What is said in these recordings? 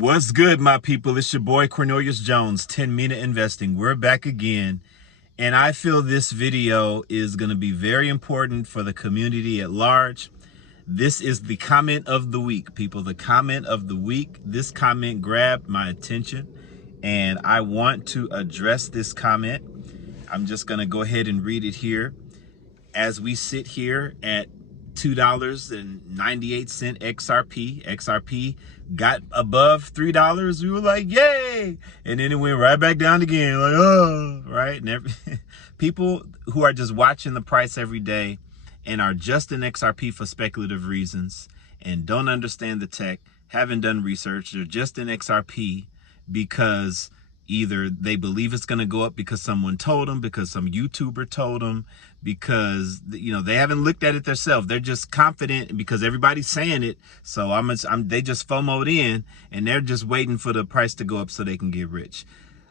What's good, my people? It's your boy Cornelius Jones, 10-Minute Investing. We're back again, and I feel this video is going to be very important for the community at large. This is the comment of the week, people. The comment of the week. This comment grabbed my attention, and I want to address this comment. I'm just going to go ahead and read it here. As we sit here at $2.98 XRP got above $3. We were like, yay! And then it went right back down again, like, oh, right? And people who are just watching the price every day and are just in XRP for speculative reasons and don't understand the tech, haven't done research, they're just in XRP because either they believe it's going to go up because someone told them, because some YouTuber told them, because, you know, they haven't looked at it themselves. They're just confident because everybody's saying it. So they just FOMO'd in and they're just waiting for the price to go up so they can get rich.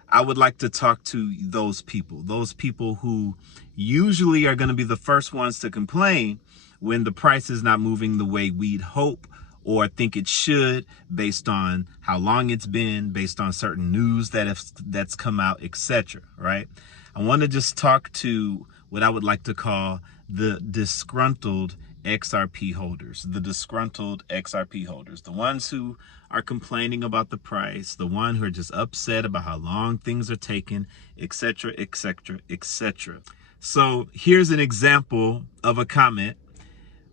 I would like to talk to those people who usually are going to be the first ones to complain when the price is not moving the way we'd hope or think it should, based on how long it's been, based on certain news that's come out, etc. Right? I want to just talk to what I would like to call the disgruntled XRP holders, the ones who are complaining about the price, the ones who are just upset about how long things are taking, etc., etc., etc. So here's an example of a comment.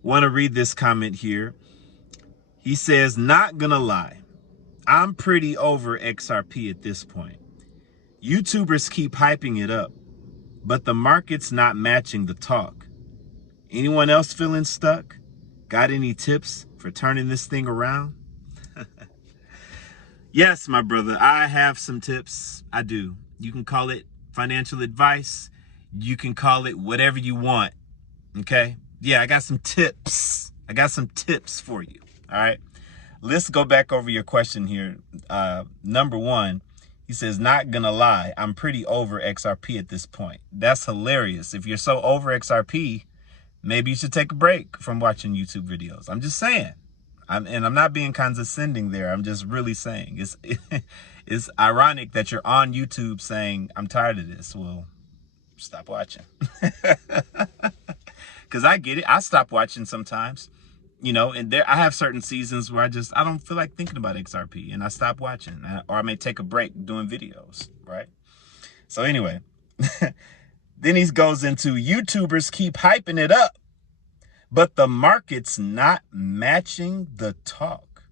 Want to read this comment here. He says, not gonna lie, I'm pretty over XRP at this point. YouTubers keep hyping it up, but the market's not matching the talk. Anyone else feeling stuck? Got any tips for turning this thing around? Yes, my brother, I have some tips. I do. You can call it financial advice. You can call it whatever you want. Okay? Yeah, I got some tips. I got some tips for you. All right, let's go back over your question here. Number one, he says, not gonna lie, I'm pretty over XRP at this point. That's hilarious. If you're so over XRP, maybe you should take a break from watching YouTube videos. I'm just saying. I'm not being condescending there. I'm just really saying it's ironic that you're on YouTube saying, I'm tired of this. Well, stop watching. Because I get it. I stop watching sometimes. You know, and I have certain seasons where I don't feel like thinking about XRP and I stop watching, or I may take a break doing videos, right? So anyway, then he goes into YouTubers keep hyping it up, but the market's not matching the talk.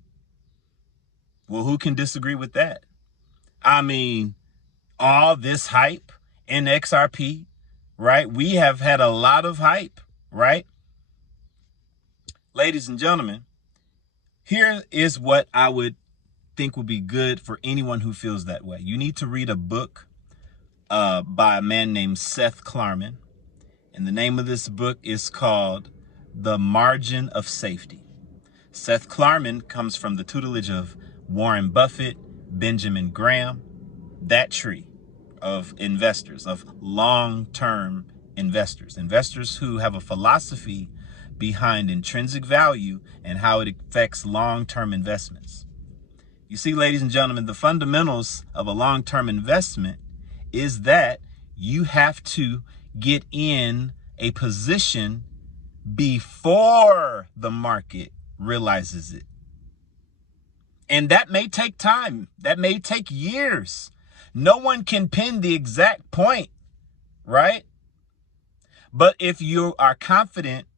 Well, who can disagree with that? I mean, all this hype in XRP, right? We have had a lot of hype, right? Ladies and gentlemen, here is what I would think would be good for anyone who feels that way. You need to read a book by a man named Seth Klarman. And the name of this book is called The Margin of Safety. Seth Klarman comes from the tutelage of Warren Buffett, Benjamin Graham, that tree of investors, of long-term investors, investors who have a philosophy behind intrinsic value and how it affects long-term investments. You see, ladies and gentlemen, the fundamentals of a long-term investment is that you have to get in a position before the market realizes it. And that may take time. That may take years. No one can pin the exact point, right? But if you are confident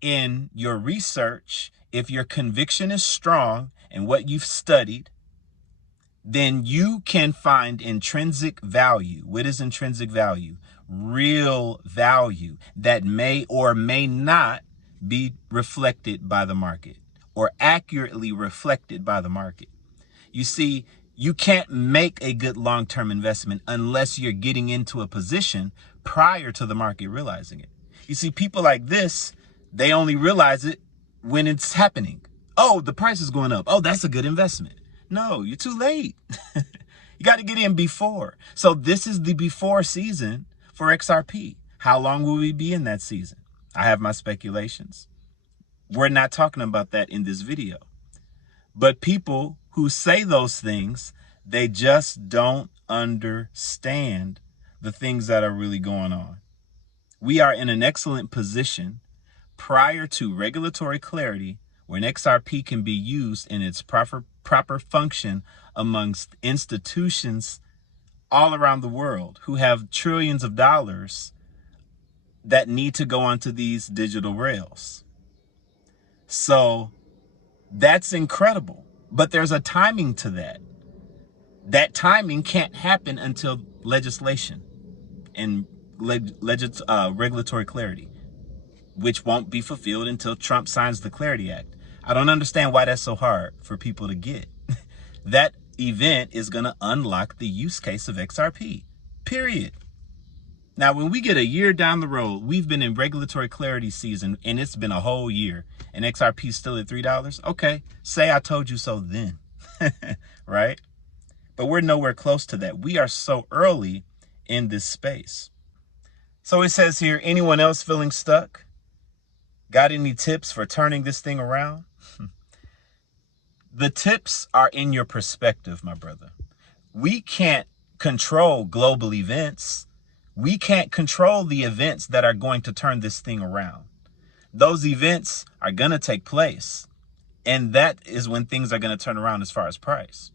in your research, if your conviction is strong in what you've studied, then you can find intrinsic value. What is intrinsic value? Real value that may or may not be reflected by the market or accurately reflected by the market. You see, you can't make a good long-term investment unless you're getting into a position prior to the market realizing it. You see, people like this, they only realize it when it's happening. Oh, the price is going up. Oh, that's a good investment. No, you're too late. You got to get in before. So this is the before season for XRP. How long will we be in that season? I have my speculations. We're not talking about that in this video. But people who say those things, they just don't understand the things that are really going on. We are in an excellent position prior to regulatory clarity when XRP can be used in its proper function amongst institutions all around the world who have trillions of dollars that need to go onto these digital rails. So that's incredible. But there's a timing to that. That timing can't happen until legislation and regulatory clarity, which won't be fulfilled until Trump signs the Clarity Act. I don't understand why that's so hard for people to get. That event is going to unlock the use case of XRP, period. Now, when we get a year down the road, we've been in regulatory clarity season, and it's been a whole year, and XRP is still at $3. Okay, say I told you so then, right? But we're nowhere close to that. We are so early in this space. So it says here, anyone else feeling stuck? Got any tips for turning this thing around? The tips are in your perspective, my brother. We can't control global events. We can't control the events that are going to turn this thing around. Those events are going to take place. And that is when things are going to turn around as far as price.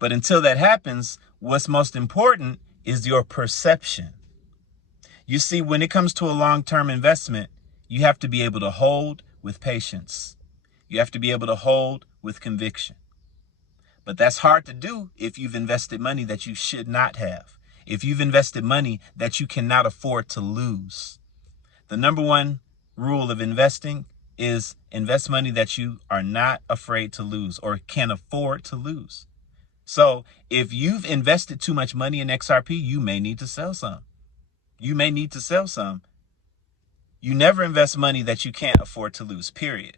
But until that happens, what's most important is your perception. You see, when it comes to a long-term investment, you have to be able to hold with patience. You have to be able to hold with conviction. But that's hard to do if you've invested money that you should not have. If you've invested money that you cannot afford to lose. The number one rule of investing is invest money that you are not afraid to lose or can afford to lose. So if you've invested too much money in XRP, you may need to sell some. You may need to sell some. You never invest money that you can't afford to lose, period.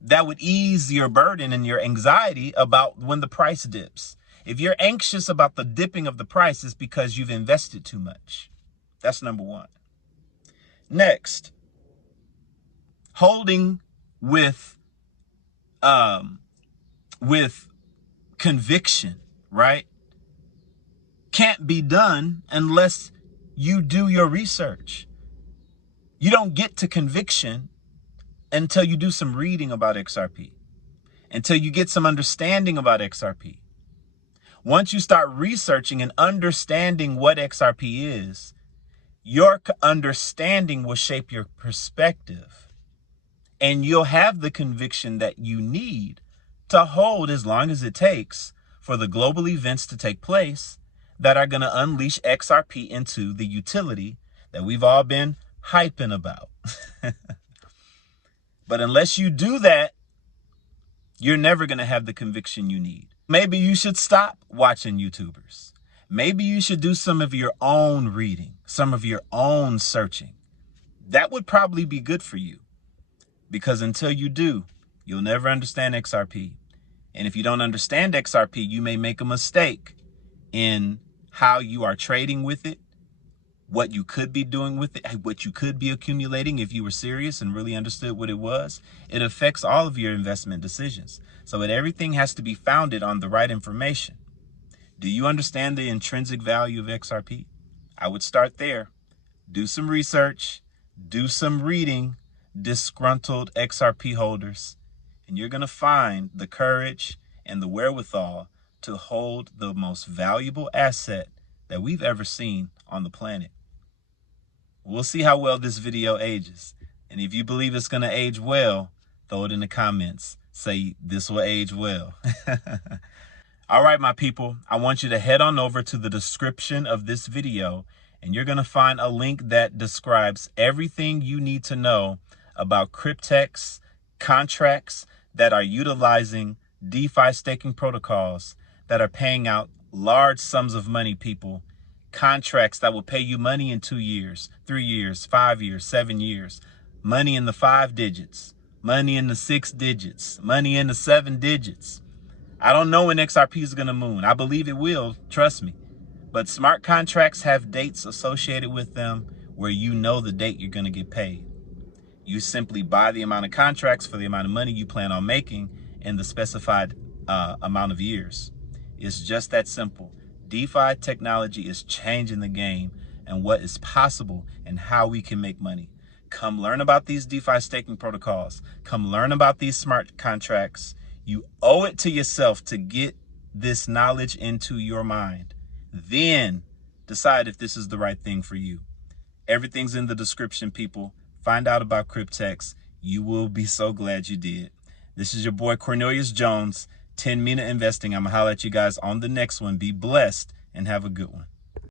That would ease your burden and your anxiety about when the price dips. If you're anxious about the dipping of the price, it's because you've invested too much. That's number one. Next, holding with conviction, right? Can't be done unless you do your research. You don't get to conviction until you do some reading about XRP, until you get some understanding about XRP. Once you start researching and understanding what XRP is, your understanding will shape your perspective. And you'll have the conviction that you need to hold as long as it takes for the global events to take place that are going to unleash XRP into the utility that we've all been hyping about. But unless you do that, you're never going to have the conviction you need. Maybe you should stop watching YouTubers. Maybe you should do some of your own reading, some of your own searching. That would probably be good for you, because until you do, you'll never understand XRP. And if you don't understand XRP, you may make a mistake in how you are trading with it, what you could be doing with it, what you could be accumulating if you were serious and really understood what it was. It affects all of your investment decisions. So everything has to be founded on the right information. Do you understand the intrinsic value of XRP? I would start there. Do some research, do some reading, disgruntled XRP holders, and you're going to find the courage and the wherewithal to hold the most valuable asset that we've ever seen on the planet. We'll see how well this video ages. And if you believe it's going to age well, throw it in the comments. Say this will age well. All right, my people, I want you to head on over to the description of this video, and you're going to find a link that describes everything you need to know about Cryptex contracts that are utilizing DeFi staking protocols that are paying out large sums of money, people. Contracts that will pay you money in 2 years, 3 years, 5 years, 7 years. Money in the 5 digits, money in the 6 digits, money in the 7 digits. I don't know when XRP is going to moon. I believe it will, trust me. But smart contracts have dates associated with them where you know the date you're going to get paid. You simply buy the amount of contracts for the amount of money you plan on making in the specified amount of years. It's just that simple. DeFi technology is changing the game and what is possible and how we can make money. Come learn about these DeFi staking protocols. Come learn about these smart contracts. You owe it to yourself to get this knowledge into your mind. Then decide if this is the right thing for you. Everything's in the description, people. Find out about Cryptex. You will be so glad you did. This is your boy Cornelius Jones, 10 Mina Investing. I'm going to holler at you guys on the next one. Be blessed and have a good one.